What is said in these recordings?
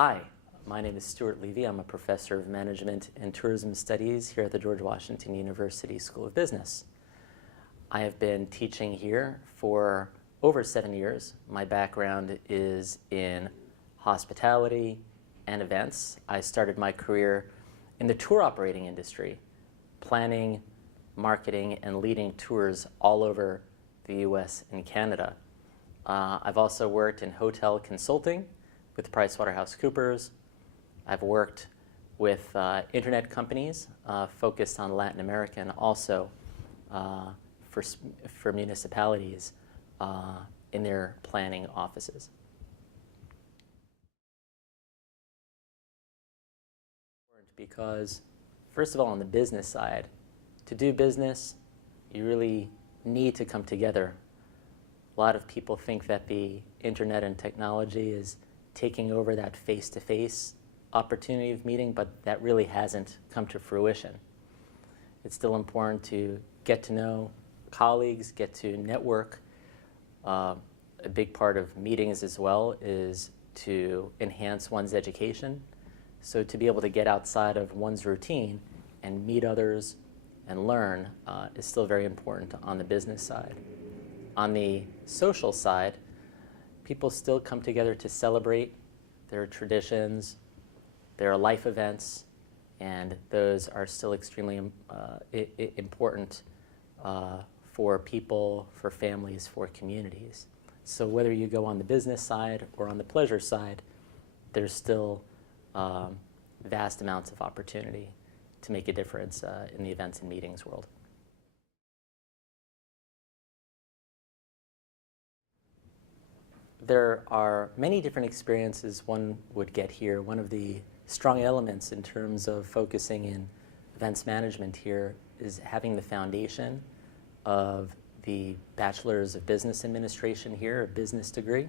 Hi, my name is Stuart Levy. I'm a professor of management and tourism studies here at the George Washington University School of Business. I have been teaching here for over 7 years. My background is in hospitality and events. I started my career in the tour operating industry, planning, marketing, and leading tours all over the US and Canada. I've also worked in hotel consulting with PricewaterhouseCoopers. I've worked with internet companies focused on Latin America and also for municipalities in their planning offices. Because, first of all, on the business side, to do business, you really need to come together. A lot of people think that the internet and technology is taking over that face-to-face opportunity of meeting, but that really hasn't come to fruition. It's still important to get to know colleagues, get to network. A big part of meetings as well is to enhance one's education. So to be able to get outside of one's routine and meet others and learn is still very important on the business side. On the social side, people still come together to celebrate their traditions, their life events, and those are still extremely important for people, for families, for communities. So whether you go on the business side or on the pleasure side, there's still vast amounts of opportunity to make a difference in the events and meetings world. There are many different experiences one would get here. One of the strong elements in terms of focusing in events management here is having the foundation of the Bachelor's of Business Administration here, a business degree.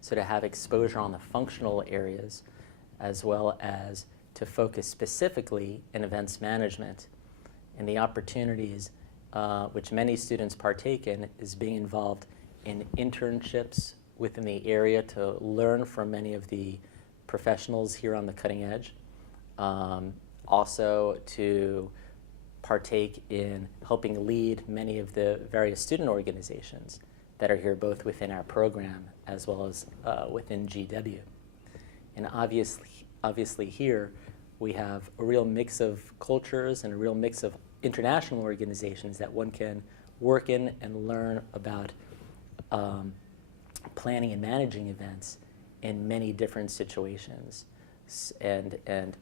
So to have exposure on the functional areas as well as to focus specifically in events management. And the opportunities which many students partake in is being involved in internships within the area to learn from many of the professionals here on the cutting edge. Also to partake in helping lead many of the various student organizations that are here both within our program as well as within GW. And obviously here we have a real mix of cultures and a real mix of international organizations that one can work in and learn about planning and managing events in many different situations. And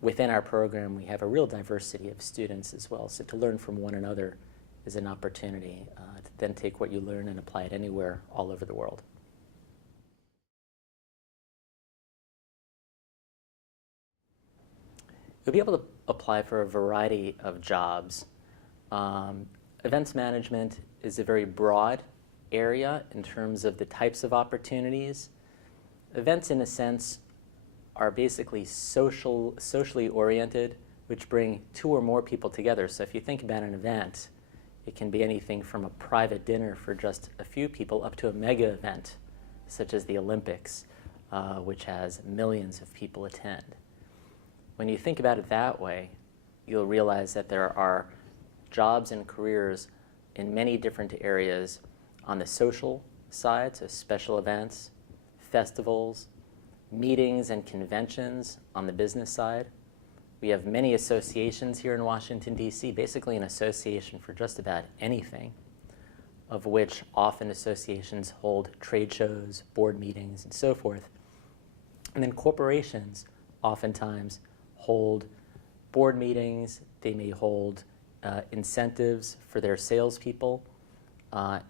within our program, we have a real diversity of students as well. So to learn from one another is an opportunity to then take what you learn and apply it anywhere all over the world. You'll be able to apply for a variety of jobs. Events management is a very broad area in terms of the types of opportunities. Events, in a sense, are basically socially oriented, which bring two or more people together. So if you think about an event, it can be anything from a private dinner for just a few people up to a mega event, such as the Olympics, which has millions of people attend. When you think about it that way, you'll realize that there are jobs and careers in many different areas on the social side, so special events, festivals, meetings and conventions on the business side. We have many associations here in Washington, D.C., basically an association for just about anything, of which often associations hold trade shows, board meetings, and so forth. And then corporations oftentimes hold board meetings. They may hold incentives for their salespeople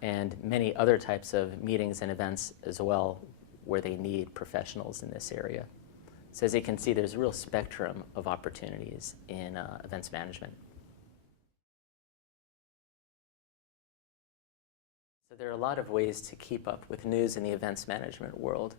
and many other types of meetings and events as well where they need professionals in this area. So as you can see, there's a real spectrum of opportunities in events management. So there are a lot of ways to keep up with news in the events management world.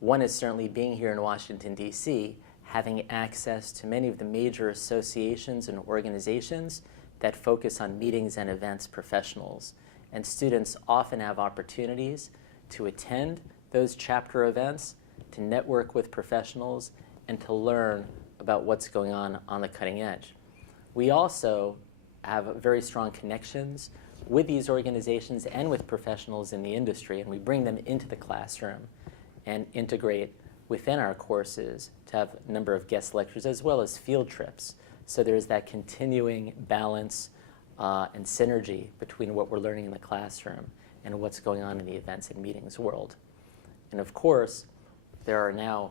One is certainly being here in Washington, D.C., having access to many of the major associations and organizations that focus on meetings and events professionals. And students often have opportunities to attend those chapter events to network with professionals, and to learn about what's going on the cutting edge. We also have very strong connections with these organizations and with professionals in the industry, and we bring them into the classroom and integrate within our courses to have a number of guest lectures as well as field trips. So there's that continuing balance and synergy between what we're learning in the classroom and what's going on in the events and meetings world. And of course, there are now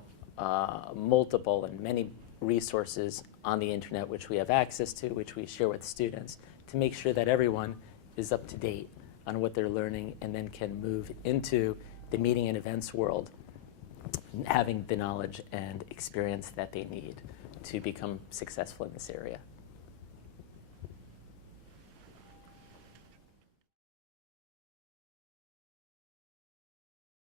multiple and many resources on the internet which we have access to, which we share with students, to make sure that everyone is up to date on what they're learning and then can move into the meeting and events world having the knowledge and experience that they need to become successful in this area.